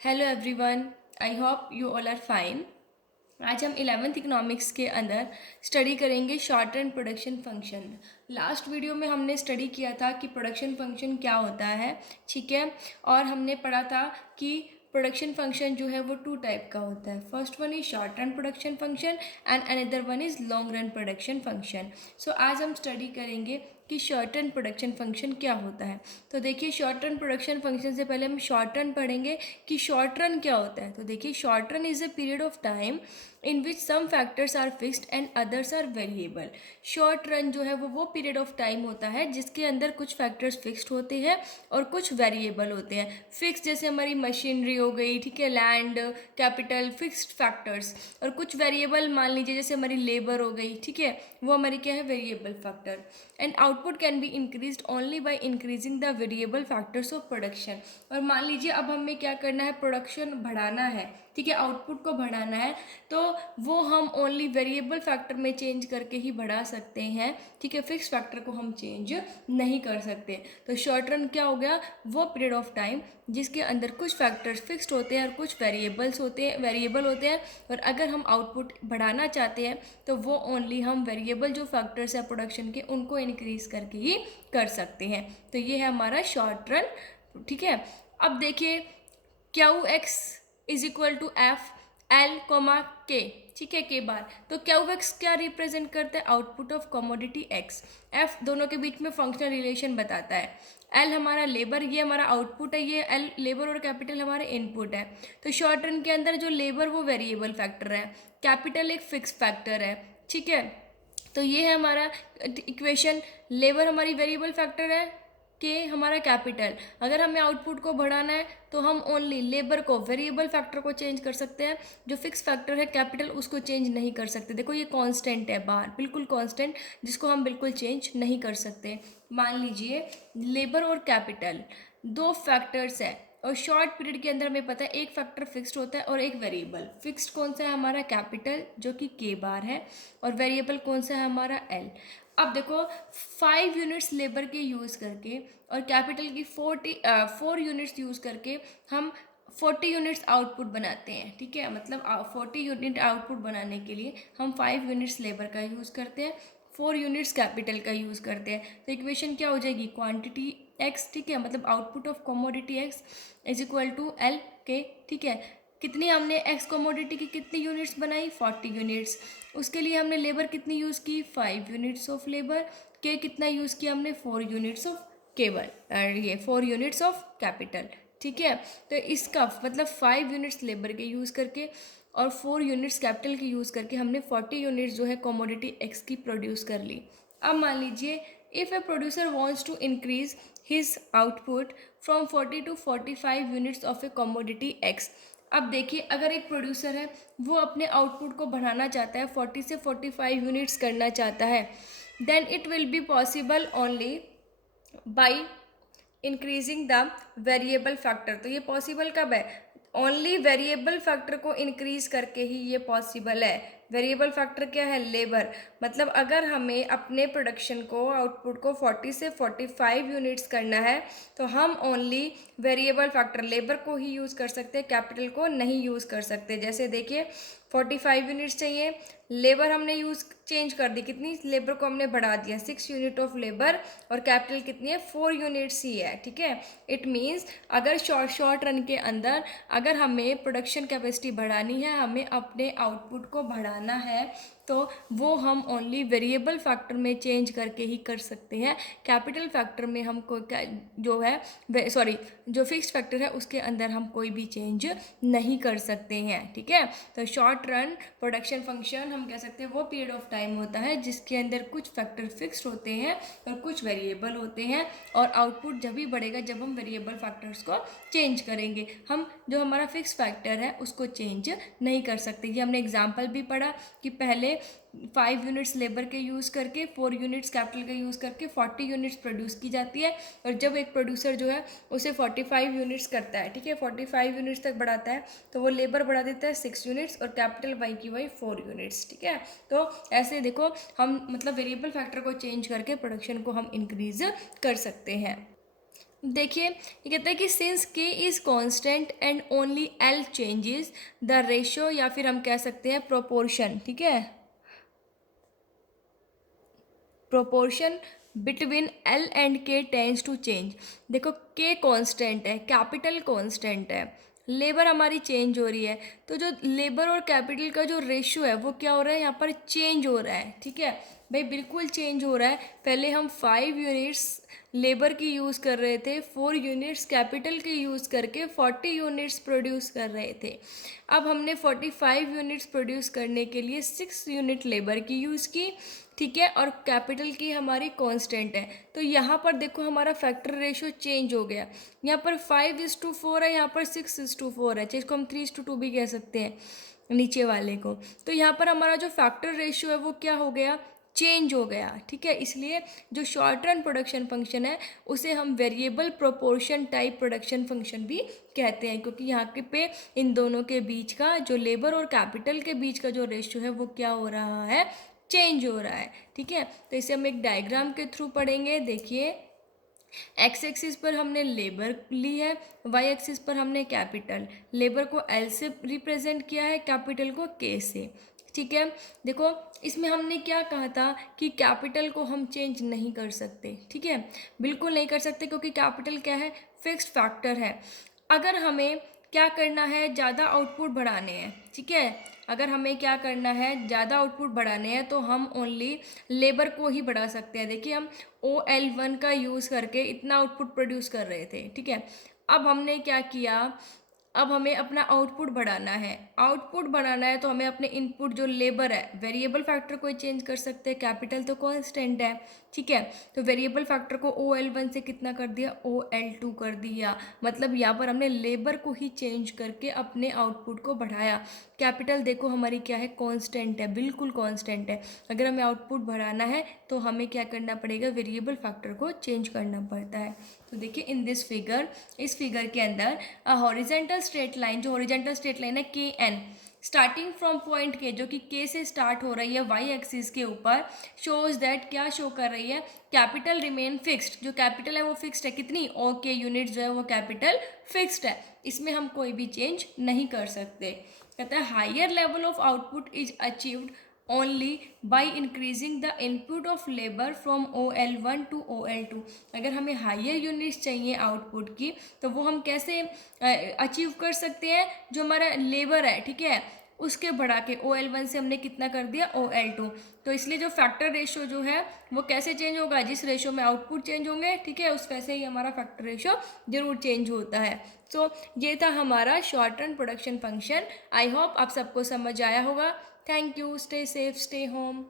Hello everyone, I hope you all are fine. आज हम 11th economics के अंदर स्टडी करेंगे short run production function. Last video में हमने स्टडी किया था कि प्रोडक्शन फंक्शन क्या होता है, ठीक है। और हमने पढ़ा था कि प्रोडक्शन फंक्शन जो है वो टू टाइप का होता है। First one is short run production function and another one is long run production function. So आज हम स्टडी करेंगे कि शॉर्ट रन प्रोडक्शन फंक्शन क्या होता है। तो देखिए, शॉर्ट रन प्रोडक्शन फंक्शन से पहले हम शॉर्ट रन पढ़ेंगे कि शॉर्ट रन क्या होता है। तो देखिए, short run is a period of time in which some factors are fixed and others are variable. Short run जो है वो पीरियड ऑफ टाइम होता है जिसके अंदर कुछ फैक्टर्स फिक्स्ड होते हैं और कुछ वेरिएबल होते हैं। फिक्स जैसे हमारी मशीनरी हो गई, ठीक है, लैंड, कैपिटल, फिक्स्ड फैक्टर्स। और कुछ वेरिएबल मान लीजिए जैसे हमारी लेबर हो गई, ठीक है, वो हमारी क्या है, variable factor. And output can be increased only by increasing the variable factors of production. और मान लीजिए अब हमें क्या करना है, प्रोडक्शन बढ़ाना है, ठीक है, आउटपुट को बढ़ाना है, तो वो हम ओनली वेरिएबल फैक्टर में चेंज करके ही बढ़ा सकते हैं, ठीक है। फिक्स फैक्टर को हम चेंज नहीं कर सकते। तो शॉर्ट रन क्या हो गया, वो पीरियड ऑफ टाइम जिसके अंदर कुछ फैक्टर्स फिक्स्ड होते हैं और कुछ वेरिएबल होते हैं। और अगर हम आउटपुट बढ़ाना चाहते हैं तो वो ओनली हम वेरिएबल जो फैक्टर्स है प्रोडक्शन के उनको इंक्रीज करके ही कर सकते हैं। तो ये है हमारा शॉर्ट रन, ठीक है। अब देखिए, q x is equal to f l comma k, ठीक है, के बार। तो क्यू एक्स क्या रिप्रेजेंट करता है, output of commodity x. F दोनों के बीच में फंक्शनल रिलेशन बताता है। एल हमारा लेबर, ये हमारा आउटपुट है, ये एल लेबर और कैपिटल हमारे इनपुट है। तो शॉर्ट रन के अंदर जो लेबर वो वेरिएबल फैक्टर है, कैपिटल एक फिक्स फैक्टर है, ठीक है। तो ये है हमारा इक्वेशन। लेबर हमारी वेरिएबल फैक्टर है, के हमारा कैपिटल। अगर हमें आउटपुट को बढ़ाना है तो हम ओनली लेबर को, वेरिएबल फैक्टर को चेंज कर सकते हैं, जो फिक्स फैक्टर है कैपिटल उसको चेंज नहीं कर सकते। देखो ये कांस्टेंट है बाहर, बिल्कुल कांस्टेंट, जिसको हम बिल्कुल चेंज नहीं कर सकते। मान लीजिए लेबर और कैपिटल दो फैक्टर्स है और शॉर्ट पीरियड के अंदर हमें पता है एक फैक्टर फिक्स्ड होता है और एक वेरिएबल। फिक्स्ड कौन सा है, हमारा कैपिटल जो कि के बार है, और वेरिएबल कौन सा है, हमारा एल। अब देखो, 5 यूनिट्स लेबर के यूज़ करके और कैपिटल की 4 यूनिट्स यूज़ करके हम 40 यूनिट्स आउटपुट बनाते हैं, ठीक है। मतलब 40 यूनिट आउटपुट बनाने के लिए हम 5 यूनिट्स लेबर का यूज़ करते हैं, 4 यूनिट्स कैपिटल का यूज़ करते हैं। तो इक्वेशन क्या हो जाएगी, क्वांटिटी एक्स, ठीक है, मतलब output of commodity x is equal to l k, ठीक है। कितनी हमने एक्स कमोडिटी की कितनी यूनिट्स बनाई, 40 यूनिट्स। उसके लिए हमने लेबर कितनी यूज़ की, 5 यूनिट्स ऑफ लेबर। के कितना यूज़ किया हमने, 4 यूनिट्स ऑफ केबल, ये 4 यूनिट्स ऑफ कैपिटल, ठीक है। तो इसका मतलब 5 यूनिट्स लेबर के यूज़ करके और 4 यूनिट्स कैपिटल की यूज़ करके हमने 40 यूनिट्स जो है कमोडिटी एक्स की प्रोड्यूस कर ली। अब मान लीजिए, if a producer wants to increase his output from 40 to 45 units of a commodity x. अब देखिए, अगर एक प्रोड्यूसर है वो अपने आउटपुट को बढ़ाना चाहता है, 40 से 45 यूनिट्स करना चाहता है, then it will be possible only by increasing the variable factor. तो ये पॉसिबल कब है, ओनली वेरिएबल फैक्टर को इंक्रीज करके ही ये पॉसिबल है। वेरिएबल फैक्टर क्या है, लेबर। मतलब अगर हमें अपने प्रोडक्शन को, आउटपुट को 40 से 45 यूनिट्स करना है तो हम ओनली वेरिएबल फैक्टर लेबर को ही यूज़ कर सकते हैं, कैपिटल को नहीं यूज़ कर सकते। जैसे देखिए, 45 यूनिट्स चाहिए, लेबर हमने यूज़ चेंज कर दी, कितनी, लेबर को हमने बढ़ा दिया 6 यूनिट ऑफ लेबर, और कैपिटल कितनी है, 4 यूनिट्स ही है, ठीक है। इट मीन्स अगर शॉर्ट रन के अंदर अगर हमें प्रोडक्शन कैपेसिटी बढ़ानी है, हमें अपने आउटपुट को बढ़ाना है, तो वो हम ओनली वेरिएबल फैक्टर में चेंज करके ही कर सकते हैं। कैपिटल फैक्टर में हम जो है, सॉरी, जो फिक्स्ड फैक्टर है उसके अंदर हम कोई भी चेंज नहीं कर सकते हैं, ठीक है। तो शॉर्ट रन प्रोडक्शन फंक्शन हम कह सकते हैं वो पीरियड ऑफ टाइम होता है जिसके अंदर कुछ फैक्टर फिक्स्ड होते हैं और कुछ वेरिएबल होते हैं, और आउटपुट जब भी बढ़ेगा जब हम वेरिएबल फैक्टर्स को चेंज करेंगे। हम जो हमारा फिक्स फैक्टर है उसको चेंज नहीं कर सकते। ये हमने एग्जाम्पल भी पढ़ा कि पहले 5 यूनिट्स लेबर के यूज़ करके, 4 यूनिट्स कैपिटल का यूज़ करके 40 यूनिट्स प्रोड्यूस की जाती है। और जब एक प्रोड्यूसर जो है उसे 45 यूनिट्स करता है, ठीक है, 45 यूनिट्स तक बढ़ाता है, तो वो लेबर बढ़ा देता है 6 यूनिट्स और कैपिटल वाई की वही 4 यूनिट्स, ठीक है। तो ऐसे देखो, हम मतलब वेरिएबल फैक्टर को चेंज करके प्रोडक्शन को हम इंक्रीज कर सकते हैं। देखिए ये कहता है कि सिंस के is constant and only L changes the ratio, या फिर हम कह सकते हैं प्रोपोर्शन, ठीक है, प्रोपोर्शन बिटवीन एल एंड के टेंस टू चेंज। देखो के कांस्टेंट है, कैपिटल कांस्टेंट है, लेबर हमारी चेंज हो रही है, तो जो लेबर और कैपिटल का जो रेशियो है वो क्या हो रहा है, यहाँ पर चेंज हो रहा है, ठीक है भाई, बिल्कुल चेंज हो रहा है। पहले हम 5 यूनिट्स लेबर की यूज़ कर रहे थे, 4 यूनिट्स कैपिटल की यूज़ करके 40 यूनिट्स प्रोड्यूस कर रहे थे। अब हमने 45 यूनिट्स प्रोड्यूस करने के लिए 6 यूनिट लेबर की यूज़ की, ठीक है, और कैपिटल की हमारी कांस्टेंट है। तो यहाँ पर देखो हमारा फैक्टर रेशियो चेंज हो गया, यहाँ पर 5:4 है, यहाँ पर 6:4 है, जिसको हम 3:2 भी कह सकते हैं नीचे वाले को। तो यहाँ पर हमारा जो फैक्टर रेशियो है वो क्या हो गया, चेंज हो गया, ठीक है। इसलिए जो शॉर्ट रन प्रोडक्शन फंक्शन है उसे हम variable proportion type production function भी कहते हैं, क्योंकि यहाँ के पे इन दोनों के बीच का जो लेबर और कैपिटल के बीच का जो रेशियो है वो क्या हो रहा है, चेंज हो रहा है, ठीक है। तो इसे हम एक डायग्राम के थ्रू पढ़ेंगे। देखिए एक्स एक्सिस पर हमने लेबर ली है, वाई एक्सिस पर हमने कैपिटल, लेबर को एल से रिप्रेजेंट किया है, कैपिटल को के से, ठीक है। देखो इसमें हमने क्या कहा था कि कैपिटल को हम चेंज नहीं कर सकते, ठीक है, बिल्कुल नहीं कर सकते, क्योंकि कैपिटल क्या है, फिक्स्ड फैक्टर है। अगर हमें क्या करना है, ज़्यादा आउटपुट बढ़ाने हैं, ठीक है, अगर हमें क्या करना है, ज़्यादा आउटपुट बढ़ाने हैं, तो हम ओनली लेबर को ही बढ़ा सकते हैं। देखिए हम OL1 का यूज़ करके इतना आउटपुट प्रोड्यूस कर रहे थे, ठीक है। अब हमने क्या किया, अब हमें अपना आउटपुट बढ़ाना है, आउटपुट बढ़ाना है तो हमें अपने इनपुट जो लेबर है, वेरिएबल फैक्टर को चेंज कर सकते हैं, कैपिटल तो कांस्टेंट है, ठीक है। तो वेरिएबल फैक्टर को OL1 से कितना कर दिया, OL2 कर दिया, मतलब यहाँ पर हमने लेबर को ही चेंज करके अपने आउटपुट को बढ़ाया। कैपिटल देखो हमारी क्या है, कांस्टेंट है, बिल्कुल कांस्टेंट है। अगर हमें आउटपुट बढ़ाना है तो हमें क्या करना पड़ेगा, वेरिएबल फैक्टर को चेंज करना पड़ता है। तो देखिए इन दिस फिगर, इस फिगर के अंदर हॉरिजेंटल स्ट्रेट लाइन, जो हॉरिजेंटल स्ट्रेट लाइन है KN, स्टार्टिंग फ्रॉम पॉइंट के, जो कि K से स्टार्ट हो रही है वाई एक्सिस के ऊपर, शोज दैट, क्या शो कर रही है, कैपिटल रिमेन फिक्स्ड, जो कैपिटल है वो फिक्स्ड है, कितनी, ओके यूनिट जो है वो कैपिटल फिक्स्ड है, इसमें हम कोई भी चेंज नहीं कर सकते। कहता है higher level of output is achieved only by increasing the input of labour from OL1 to OL2। अगर हमें हायर यूनिट्स चाहिए आउटपुट की तो वो हम कैसे अचीव कर सकते हैं, जो हमारा लेबर है, ठीक है, उसके बढ़ा के OL1 से हमने कितना कर दिया, OL2। तो इसलिए जो फैक्टर रेशियो जो है वो कैसे चेंज होगा, जिस रेशियो में आउटपुट चेंज होंगे, ठीक है, उस वैसे ही हमारा फैक्टर रेशियो जरूर चेंज होता है। सो ये था हमारा short run production function. I hope आप सबको समझ आया होगा। Thank you, stay safe, stay home.